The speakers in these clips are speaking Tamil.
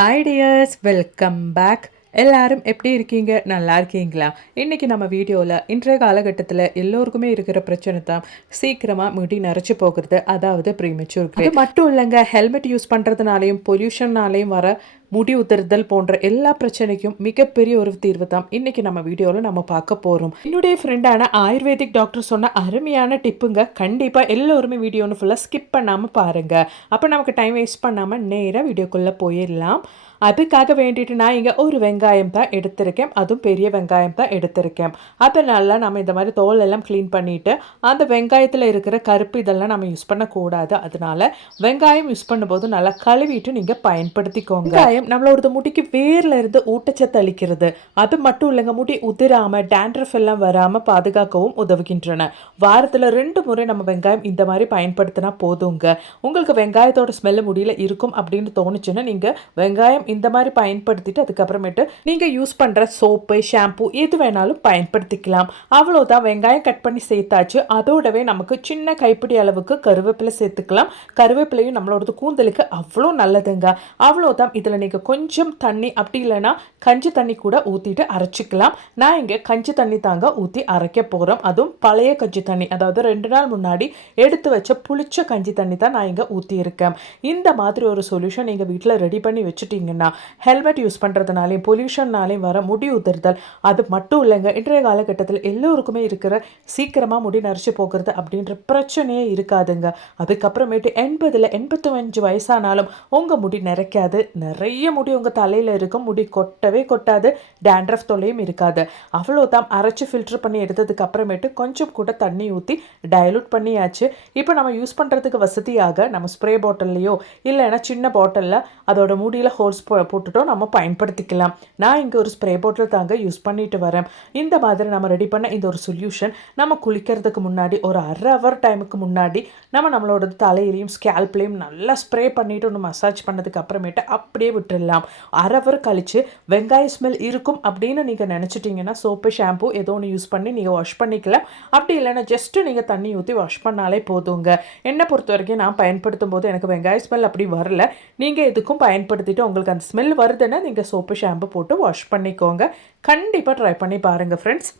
Hi tears, welcome back. எல்லாரும் எப்படி இருக்கீங்க? நல்லா இருக்கீங்களா? இன்றைக்கி நம்ம வீடியோவில் இன்றைய காலகட்டத்தில் எல்லோருக்குமே இருக்கிற பிரச்சனை தான் சீக்கிரமாக முடி நரைச்சி போகிறது, அதாவது ப்ரீமெச்சூர் கிரே. அது மட்டும் இல்லைங்க, ஹெல்மெட் யூஸ் பண்ணுறதுனாலையும் பொல்யூஷன்னாலையும் வர முடி உதிர்தல் போன்ற எல்லா பிரச்சனைக்கும் மிகப்பெரிய ஒரு தீர்வு தான் இன்றைக்கி நம்ம வீடியோவில் நம்ம பார்க்க போகிறோம். என்னுடைய ஃப்ரெண்டான ஆயுர்வேதிக் டாக்டர் சொன்ன அருமையான டிப்புங்க. கண்டிப்பாக எல்லோருமே வீடியோன்னு ஃபுல்லாக ஸ்கிப் பண்ணாமல் பாருங்கள். அப்போ நமக்கு டைம் வேஸ்ட் பண்ணாமல் நேராக வீடியோக்குள்ளே போயிடலாம். அதுக்காக வேண்டிட்டு நான் இங்கே ஒரு வெங்காயம் தான் எடுத்திருக்கேன், அதுவும் பெரிய வெங்காயம் தான் எடுத்திருக்கேன். அதனால நம்ம இந்த மாதிரி தோல் எல்லாம் க்ளீன் பண்ணிவிட்டு அந்த வெங்காயத்தில் இருக்கிற கருப்பு இதெல்லாம் நம்ம யூஸ் பண்ணக்கூடாது. அதனால வெங்காயம் யூஸ் பண்ணும்போது நல்லா கழுவிட்டு நீங்கள் பயன்படுத்திக்கோங்க. வெங்காயம் நம்மளோட முடிக்கு வேர்ல இருந்து ஊட்டச்சத்து அளிக்கிறது. அது மட்டும் இல்லைங்க, முடி உதிராமல் டேண்ட்ரஃப் எல்லாம் வராமல் பாதுகாக்கவும் உதவுகின்றன. வாரத்தில் 2 முறை நம்ம வெங்காயம் இந்த மாதிரி பயன்படுத்தினா போதுங்க. உங்களுக்கு வெங்காயத்தோட ஸ்மெல்லு முடியல இருக்கும் அப்படின்னு தோணுச்சுன்னா நீங்கள் வெங்காயம் இந்த மாதிரி பயன்படுத்திட்டு அதுக்கப்புறமேட்டு நீங்கள் யூஸ் பண்ணுற சோப்பு, ஷாம்பு எது வேணாலும் பயன்படுத்திக்கலாம். அவ்வளோதான். வெங்காயம் கட் பண்ணி சேர்த்தாச்சு. அதோடவே நமக்கு சின்ன கைப்பிடி அளவுக்கு கருவேப்பிலை சேர்த்துக்கலாம். கருவேப்பிலையும் நம்மளோட கூந்தலுக்கு அவ்வளோ நல்லதுங்க. அவ்வளோதான். இதில் நீங்கள் கொஞ்சம் தண்ணி, அப்படி இல்லைன்னா கஞ்சி தண்ணி கூட ஊற்றிட்டு அரைச்சிக்கலாம். நான் இங்கே கஞ்சி தண்ணி தாங்க ஊற்றி அரைக்க போகிறோம். அதுவும் பழைய கஞ்சி தண்ணி, அதாவது 2 நாள் முன்னாடி எடுத்து வச்ச புளிச்ச கஞ்சி தண்ணி தான் நான் இங்கே ஊற்றியிருக்கேன். இந்த மாதிரி ஒரு சொல்யூஷன் நீங்கள் வீட்டில் ரெடி பண்ணி வச்சுட்டீங்கன்னா ஹெல்மெட் யூஸ் பண்ணுறதுனாலையும் பொல்யூஷன்னாலையும் வர முடி உதிர்தல் அது மட்டும் இல்லைங்க, இன்றைய காலகட்டத்தில் எல்லோருக்குமே இருக்கிற சீக்கிரமாக முடி நரைச்சி போகிறது அப்படின்ற பிரச்சனையே இருக்காதுங்க. அதுக்கப்புறமேட்டு 80-85 வயசானாலும் உங்கள் முடி நிறைக்காது. நிறைய முடி உங்கள் தலையில் இருக்கும். முடி கொட்டவே கொட்டாது. டேண்ட்ரஃப் தொல்லையும் இருக்காது. அவ்வளோதான். அரைச்சி ஃபில்டர் பண்ணி எடுத்ததுக்கு அப்புறமேட்டு கொஞ்சம் கூட தண்ணி ஊற்றி டைலூட் பண்ணியாச்சு. இப்போ நம்ம யூஸ் பண்ணுறதுக்கு வசதியாக நம்ம ஸ்ப்ரே பாட்டில்லையோ இல்லைன்னா சின்ன பாட்டிலில் அதோட முடியில் ஹோல்ஸ் போட்டுட்டோம் நம்ம பயன்படுத்திக்கலாம். நான் இங்கே ஒரு ஸ்ப்ரே பாட்டில் தாங்க யூஸ் பண்ணிட்டு வரேன். இந்த மாதிரி நம்ம ரெடி பண்ண இந்த ஒரு சொல்யூஷன் நம்ம குளிக்கிறதுக்கு முன்னாடி ஒரு 1/2 ஹவர் டைமுக்கு முன்னாடி நம்மளோட தலையிலையும் ஸ்கேல்ப்லையும் நல்லா ஸ்ப்ரே பண்ணிட்டு ஒன்று மசாஜ் பண்ணதுக்கு அப்புறமேட்டு அப்படியே விட்டுடலாம். 1/2 ஹவர் கழிச்சு வெங்காய ஸ்மெல் இருக்கும் அப்படின்னு நீங்கள் நினச்சிட்டிங்கன்னா சோப்பு, ஷாம்பு ஏதோ ஒன்று யூஸ் பண்ணி நீங்கள் வாஷ் பண்ணிக்கலாம். அப்படி இல்லைன்னா ஜஸ்ட்டு நீங்கள் தண்ணி ஊற்றி வாஷ் பண்ணாலே போதுங்க. என்னை பொறுத்த வரைக்கும் நான் பயன்படுத்தும் போது எனக்கு வெங்காய ஸ்மெல் அப்படி வரல. நீங்கள் எதுக்கும் பயன்படுத்திட்டு உங்களுக்கு அந்த ஸ்மெல் வருதுன்னா நீங்கள் சோப்பு, ஷாம்பு போட்டு வாஷ் பண்ணிக்கோங்க. கண்டிப்பாக ட்ரை பண்ணி பாருங்கள் ஃப்ரெண்ட்ஸ்.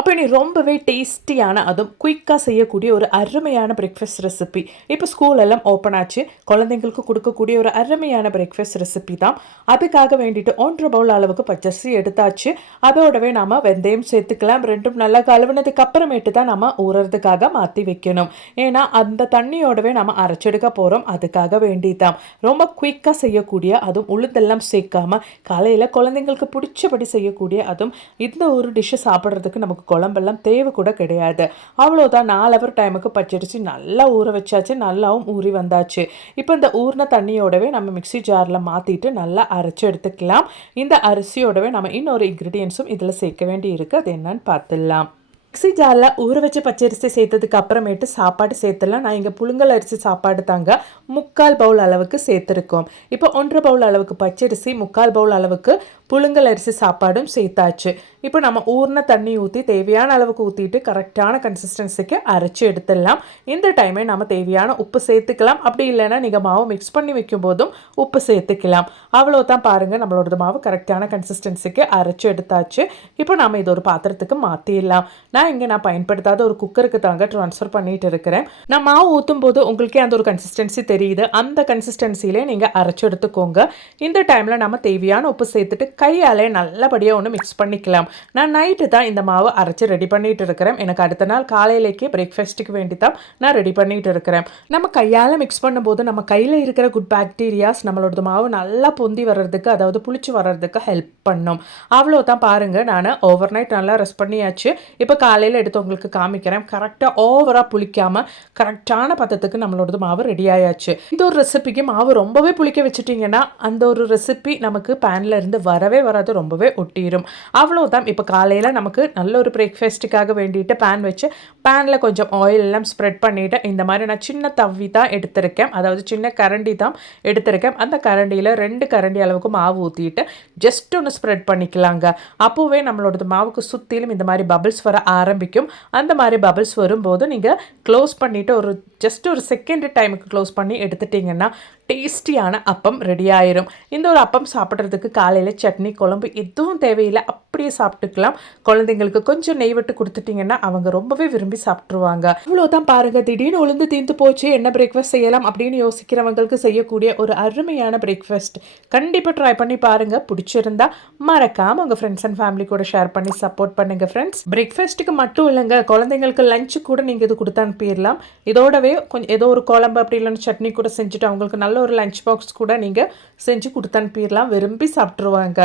அப்போ இனி ரொம்பவே டேஸ்டியான, அதுவும் குயிக்காக செய்யக்கூடிய ஒரு அருமையான பிரேக்ஃபாஸ்ட் ரெசிபி. இப்போ ஸ்கூல் எல்லாம் ஓப்பன் ஆச்சு. குழந்தைங்களுக்கு கொடுக்கக்கூடிய ஒரு அருமையான பிரேக்ஃபாஸ்ட் ரெசிபி தான். அதுக்காக வேண்டிட்டு 1 பவுல் அளவுக்கு பச்சரிசி எடுத்தாச்சு. அதோடவே நாம் வெந்தயம் சேர்த்துக்கலாம். ரெண்டும் நல்லா கழுவுனதுக்கு அப்புறமேட்டு தான் நம்ம ஊறுறதுக்காக மாற்றி வைக்கணும். ஏன்னா அந்த தண்ணியோடவே நம்ம அரைச்செடுக்க போகிறோம். அதுக்காக வேண்டி தான் ரொம்ப குயிக்காக செய்யக்கூடிய, அதுவும் உளுந்தெல்லாம் சேர்க்காம காலையில் குழந்தைங்களுக்கு பிடிச்சபடி செய்யக்கூடிய, அதுவும் இந்த ஒரு டிஷ்ஷை சாப்பிட்றதுக்கு நமக்கு குழம்பெல்லாம் தேவை கூட கிடையாது. அவ்வளோதான். 4 ஹவர் டைமுக்கு பச்சரிசி நல்லா ஊற வச்சாச்சு. நல்லாவும் ஊறி வந்தாச்சு. இப்போ இந்த ஊறின தண்ணியோடவே நம்ம மிக்ஸி ஜாரில் மாற்றிட்டு நல்லா அரைச்சி எடுத்துக்கலாம். இந்த அரிசியோடவே நம்ம இன்னொரு இன்க்ரீடியன்ஸும் இதில் சேர்க்க வேண்டி இருக்குது. அது என்னன்னு பார்த்துடலாம். மிக்ஸி ஜாரில் ஊற வச்ச பச்சரிசி சேர்த்ததுக்கு அப்புறமேட்டு சாப்பாடு சேர்த்துலாம். நான் இங்கே புழுங்கல் அரிசி சாப்பாடு தாங்க 3/4 பவுல் அளவுக்கு சேர்த்துருக்கோம். இப்போ 1 பவுல் அளவுக்கு பச்சரிசி, 3/4 பவுல் அளவுக்கு புழுங்கல் அரிசி சாப்பாடும் சேர்த்தாச்சு. இப்போ நம்ம ஊறின தண்ணி ஊற்றி தேவையான அளவுக்கு ஊற்றிட்டு கரெக்டான கன்சிஸ்டன்சிக்கு அரைச்சி எடுத்துடலாம். இந்த டைமே நம்ம தேவையான உப்பு சேர்த்துக்கலாம். அப்படி இல்லைன்னா நீங்கள் மாவு மிக்ஸ் பண்ணி வைக்கும் போதும் உப்பு சேர்த்துக்கலாம். அவ்வளோதான். பாருங்கள், நம்மளோட மாவு கரெக்டான கன்சிஸ்டன்சிக்கு அரைச்சி எடுத்தாச்சு. இப்போ நம்ம இது ஒரு பாத்திரத்துக்கு மாற்றிடலாம். நான் பயன்படுத்தாத ஒரு குக்கருக்கு தாங்க ட்ரான்ஸ்ஃபர் பண்ணிட்டு இருக்கிறேன். நான் மாவு ஊற்றும் போது உங்களுக்கே அந்த ஒரு கன்சிஸ்டன்சி தெரியுது. அந்த கன்சிஸ்டன்சிலே நீங்கள் அரைச்சி எடுத்துக்கோங்க. இந்த டைமில் நம்ம தேவையான உப்பு சேர்த்துட்டு கையாலே நல்லபடியாக ஒன்று மிக்ஸ் பண்ணிக்கலாம். நான் நைட்டு தான் இந்த மாவு அரைச்சி ரெடி பண்ணிட்டு இருக்கிறேன். எனக்கு அடுத்த நாள் காலையிலேக்கே பிரேக்ஃபாஸ்ட்டுக்கு வேண்டி தான் நான் ரெடி பண்ணிட்டு இருக்கிறேன். நம்ம கையால் மிக்ஸ் பண்ணும்போது நம்ம கையில் இருக்கிற குட் பாக்டீரியாஸ் நம்மளோட மாவு நல்லா பொந்தி வர்றதுக்கு, அதாவது புளிச்சு வர்றதுக்கு ஹெல்ப் பண்ணும். அவ்வளோதான். பாருங்கள், நான் ஓவர் நைட் நல்லா ரெஸ்ட் பண்ணியாச்சு. இப்போ காலையில் எடுத்து உங்களுக்கு காமிக்கிறேன். கரெக்டாக ஓவராக புளிக்காமல் கரெக்டான பதத்துக்கு நம்மளோட மாவு ரெடி ஆயாச்சு. இந்த ஒரு ரெசிபிக்கு மாவு ரொம்பவே புளிக்க வச்சுட்டிங்கன்னா அந்த ஒரு ரெசிபி நமக்கு பேனில் இருந்து வரவே வராது, ரொம்பவே ஒட்டிடும். அவ்வளோதான். இப்போ காலையில் நமக்கு நல்ல ஒரு பிரேக்ஃபாஸ்ட்டுக்காக வேண்டிட்டு பேன் வச்சு பேனில் கொஞ்சம் ஆயில் எல்லாம் ஸ்ப்ரெட் பண்ணிவிட்டு இந்த மாதிரி நான் சின்ன தவி தான் எடுத்திருக்கேன், அதாவது சின்ன கரண்டி தான் எடுத்திருக்கேன். அந்த கரண்டியில் 2 கரண்டி அளவுக்கு மாவு ஊற்றிட்டு ஜஸ்ட் ஒன்று ஸ்ப்ரெட் பண்ணிக்கலாங்க. அப்போவே நம்மளோட மாவுக்கு சுற்றிலும் இந்த மாதிரி பபிள்ஸ் வர ஆரம்பிக்கும். அந்த மாதிரி பபிள்ஸ் வரும்போது நீங்கள் க்ளோஸ் பண்ணிவிட்டு ஒரு ஜஸ்ட் ஒரு செகண்ட் டைமுக்கு க்ளோஸ் பண்ணி எடுத்துட்டிங்கன்னா டேஸ்டியான அப்பம் ரெடி ஆயிரும். இந்த ஒரு அப்பம் சாப்பிட்றதுக்கு காலையில் சட்னி குழம்பு எதுவும் தேவையில்லை, அப்படியே சாப்பிட்டுக்கலாம். குழந்தைங்களுக்கு கொஞ்சம் நெய் விட்டு கொடுத்துட்டிங்கன்னா அவங்க ரொம்பவே விரும்பி சாப்பிட்ருவாங்க. இவ்வளோதான் பாருங்கள், திடீர்னு உளுந்து தீர்ந்து போச்சு, என்ன பிரேக்ஃபாஸ்ட் செய்யலாம் அப்படின்னு யோசிக்கிறவங்களுக்கு செய்யக்கூடிய ஒரு அருமையான பிரேக்ஃபாஸ்ட். கண்டிப்பாக ட்ரை பண்ணி பாருங்கள். பிடிச்சிருந்தா மறக்காமல் உங்கள் ஃப்ரெண்ட்ஸ் அண்ட் ஃபேமிலி கூட ஷேர் பண்ணி சப்போர்ட் பண்ணுங்கள் ஃப்ரெண்ட்ஸ். பிரேக்ஃபாஸ்ட்டுக்கு மட்டும் இல்லைங்க, குழந்தைங்களுக்கு லஞ்சு கூட நீங்கள் இது கொடுத்து அனுப்பிடலாம். இதோடவே கொஞ்சம் ஏதோ ஒரு குழம்பு அப்படி இல்லைன்னு சட்னி கூட செஞ்சுட்டு அவங்களுக்கு நல்ல ஒரு லஞ்ச் பாக்ஸ் கூட நீங்கள் செஞ்சு கொடுத்து அனுப்பிடலாம். விரும்பி சாப்பிட்ருவாங்க.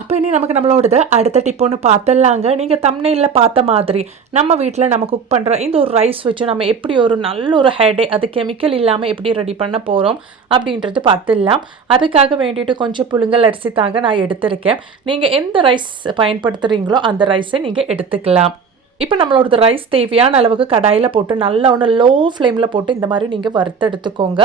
அப்போ இனி நமக்கு நம்மளோடது அடுத்த டிப் ஒன்று பார்த்துடலாங்க. நீங்கள் தம்ப்நெயிலில் பார்த்த மாதிரி நம்ம வீட்டில் நம்ம குக் பண்ணுற இந்த ஒரு ரைஸ் வச்சு நம்ம எப்படி ஒரு நல்ல ஒரு ஹெடே அது கெமிக்கல் இல்லாமல் எப்படி ரெடி பண்ண போகிறோம் அப்படின்றது பார்த்துடலாம். அதுக்காக வேண்டிட்டு கொஞ்சம் புழுங்கல் அரிசி தாங்க நான் எடுத்திருக்கேன். நீங்கள் எந்த ரைஸ் பயன்படுத்துகிறீங்களோ அந்த ரைஸை நீங்கள் எடுத்துக்கலாம். இப்போ நம்மளோட ரைஸ் தேவையான அளவுக்கு கடாயில் போட்டு நல்லா ஒன்று லோ ஃப்ளேமில் போட்டு இந்த மாதிரி நீங்கள் வறுத்து எடுத்துக்கோங்க.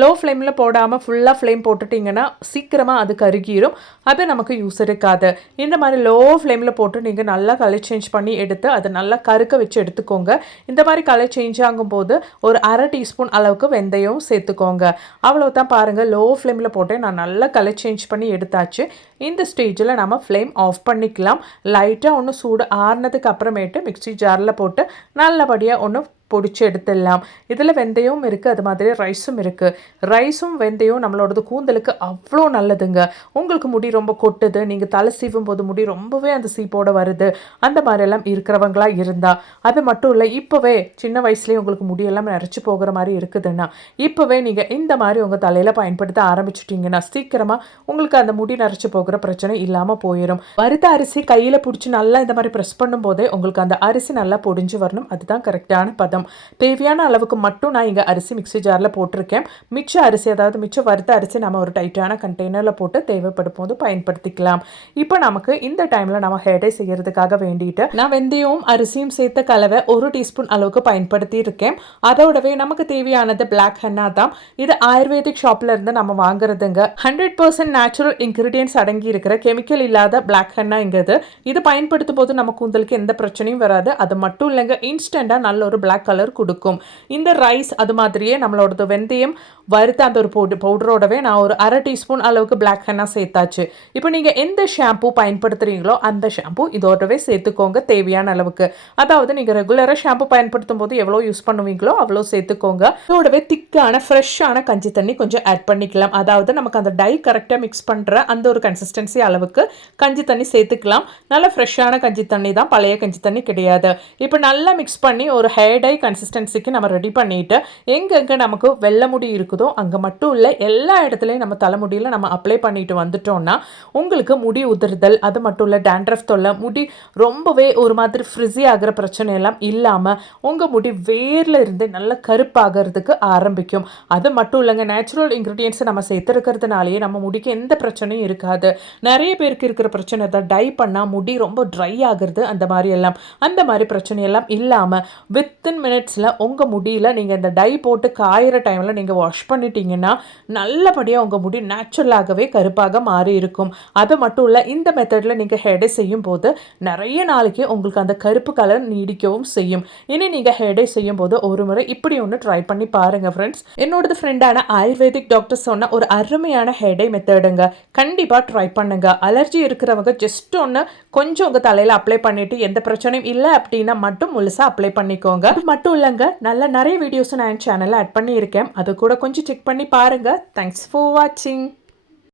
லோ ஃப்ளேமில் போடாமல் ஃபுல்லாக ஃப்ளேம் போட்டுட்டிங்கன்னா சீக்கிரமாக அது கருகிரும், அது நமக்கு யூஸ் இருக்காது. இந்த மாதிரி லோ ஃப்ளேமில் போட்டு நீங்கள் நல்லா கலர் சேஞ்ச் பண்ணி எடுத்து அதை நல்லா கருக்க வச்சு எடுத்துக்கோங்க. இந்த மாதிரி கலர் சேஞ்ச் ஆகும்போது ஒரு அரை டீஸ்பூன் அளவுக்கு வெந்தயம் சேர்த்துக்கோங்க. அவ்வளோதான் பாருங்கள், லோ ஃப்ளேமில் போட்டு நான் நல்லா கலர் சேஞ்ச் பண்ணி எடுத்தாச்சு. இந்த ஸ்டேஜில் நம்ம ஃப்ளேம் ஆஃப் பண்ணிக்கலாம். லைட்டாக ஒன்று சூடு ஆறுனதுக்கு அப்புறமேட்டு மிக்ஸி ஜாரில் போட்டு நல்லபடியாக ஒன்று பொடிச்சு எடுத்துடலாம். இதில் வெந்தயமும் இருக்குது, அது மாதிரி ரைஸும் இருக்குது. ரைஸும் வெந்தயம் நம்மளோடது கூந்தலுக்கு அவ்வளோ நல்லதுங்க. உங்களுக்கு முடி ரொம்ப கொட்டுது, நீங்கள் தலை சீவும் போது முடி ரொம்பவே அந்த சீப்போடு வருது, அந்த மாதிரியெல்லாம் இருக்கிறவங்களா இருந்தால், அது மட்டும் இல்லை இப்போவே சின்ன வயசுலேயே உங்களுக்கு முடியெல்லாம் நிறச்சி போகிற மாதிரி இருக்குதுன்னா இப்போவே நீங்கள் இந்த மாதிரி உங்கள் தலையில் பயன்படுத்த ஆரம்பிச்சிட்டிங்கன்னா சீக்கிரமாக உங்களுக்கு அந்த முடி நிறச்சி போகிற பிரச்சனை இல்லாமல் போயிடும். வறுத்த அரிசி கையில் பிடிச்சி நல்லா இந்த மாதிரி ப்ரெஸ் பண்ணும்போதே உங்களுக்கு அந்த அரிசி நல்லா பொடிஞ்சு வரணும். அதுதான் கரெக்டான பதம். தேவையான அளவுக்கு மட்டும் நான் இங்கே அரிசி மிக்ஸி ஜாரில் போட்டிருக்கேன். மிச்ச அரிசி, அதாவது மிச்ச வறுத்த அரிசி நம்ம ஒரு டைட்டான கண்டெய்னரில் போட்டு தேவைப்படும் போது பயன்படுத்திக்கலாம். இப்போ நமக்கு இந்த டைமில் நம்ம ஹேடை செய்கிறதுக்காக வேண்டிட்டு நான் வெந்தயமும் அரிசியும் சேர்த்த கலவை 1 டீஸ்பூன் அளவுக்கு பயன்படுத்தி இருக்கேன். அதோடவே நமக்கு தேவையானது பிளாக் ஹென்னா தான். இது ஆயுர்வேதிக் ஷாப்ல இருந்து நம்ம வாங்குறதுங்க. 100% நேச்சுரல் இன்கிரீடியன்ஸ் அடங்கி இருக்கிற கெமிக்கல் இல்லாத பிளாக் ஹென்னாங்கிறது. இது பயன்படுத்தும் போது நம்ம கூந்தலுக்கு எந்த பிரச்சனையும் வராது. அது மட்டும் இல்லைங்க, இன்ஸ்டண்டாக நல்ல ஒரு பிளாக் கலர் கொடுக்கும். இந்த ரைஸ் அது மாதிரியே நம்மளோட வெந்தயம் வறுத்த அந்த ஒரு பவுடரோடவே நான் ஒரு அரை டீஸ்பூன் அளவுக்கு பிளாக் ஹென்னா சேர்த்தாச்சு. இப்போ நீங்கள் எந்த ஷாம்பு பயன்படுத்துகிறீங்களோ அந்த ஷாம்பு இதோடவே சேர்த்துக்கோங்க தேவையான அளவுக்கு. அதாவது நீங்கள் ரெகுலராக ஷாம்பு பயன்படுத்தும் போது எவ்வளோ யூஸ் பண்ணுவீங்களோ அவ்வளோ சேர்த்துக்கோங்க. இதோடவே திக்கான ஃப்ரெஷ்ஷான கஞ்சி தண்ணி கொஞ்சம் ஆட் பண்ணிக்கலாம். அதாவது நமக்கு அந்த டை கரெக்டாக மிக்ஸ் பண்ணுற அந்த ஒரு கன்சிஸ்டன்சி அளவுக்கு கஞ்சி தண்ணி சேர்த்துக்கலாம். நல்ல ஃப்ரெஷ்ஷான கஞ்சி தண்ணி தான், பழைய கஞ்சி தண்ணி கிடையாது. இப்போ நல்லா மிக்ஸ் பண்ணி ஒரு ஹேர் டை கன்சிஸ்டன்சிக்கு நம்ம ரெடி பண்ணிட்டு எங்கெங்கே நமக்கு வெள்ளை முடி இருக்குதோ அங்கே மட்டும் இல்லை எல்லா இடத்துலையும் நம்ம தலைமுடியில் நம்ம அப்ளை பண்ணிட்டு வந்துட்டோம்னா உங்களுக்கு முடி உதிர்தல், அது மட்டும் இல்லை டேண்ட்ரஃப் தொல்லை, முடி ரொம்பவே ஒரு மாதிரி ஃப்ரிஸி ஆகிற பிரச்சனை எல்லாம் இல்லாமல் உங்கள் முடி வேரில் இருந்து நல்ல கருப்பாகிறதுக்கு ஆரம்பிக்கும். அது மட்டும் இல்லைங்க, நேச்சுரல் இன்க்ரீடியன்ஸை நம்ம சேர்த்துருக்கிறதுனாலேயே நம்ம முடிக்கு எந்த பிரச்சனையும் இருக்காது. நிறைய பேருக்கு இருக்கிற பிரச்சனை தான் டை பண்ணால் முடி ரொம்ப ட்ரை ஆகிறது, அந்த மாதிரி எல்லாம். அந்த மாதிரி பிரச்சனையெல்லாம் இல்லாமல் வித்தின் மினிட்ஸில் உங்கள் முடியில் நீங்கள் இந்த டை போட்டு காயிற டைமில் நீங்கள் வாஷ் பண்ணிட்டீங்கன்னா நல்லபடியாக உங்கள் முடி நேச்சுரலாகவே கருப்பாக மாறி இருக்கும். அது மட்டும் இல்லை, இந்த மெத்தடில் நீங்கள் ஹேடை செய்யும் போது நிறைய நாளைக்கு உங்களுக்கு அந்த கருப்பு கலர் நீடிக்கவும் செய்யும். இனி நீங்கள் ஹேடை செய்யும் போது ஒரு முறை இப்படி ஒன்று ட்ரை பண்ணி பாருங்கள் ஃப்ரெண்ட்ஸ். என்னோடது ஃப்ரெண்டான ஆயுர்வேதிக் டாக்டர் சொன்ன ஒரு அருமையான ஹேடை மெத்தடுங்க. கண்டிப்பாக ட்ரை பண்ணுங்க. அலர்ஜி இருக்கிறவங்க ஜஸ்ட் ஒன்று கொஞ்சம் உங்கள் தலையில் அப்ளை பண்ணிவிட்டு எந்த பிரச்சனையும் இல்லை அப்படின்னா மட்டும் முழுசாக அப்ளை பண்ணிக்கோங்க. அது மட்டும் இல்லைங்க, நல்ல நிறைய வீடியோஸ் நான் என் சேனலில் ஆட் பண்ணியிருக்கேன். அது கூட கொஞ்சம் செக் பண்ணி பாருங்கள். தேங்க்ஸ் ஃபார் வாட்சிங்.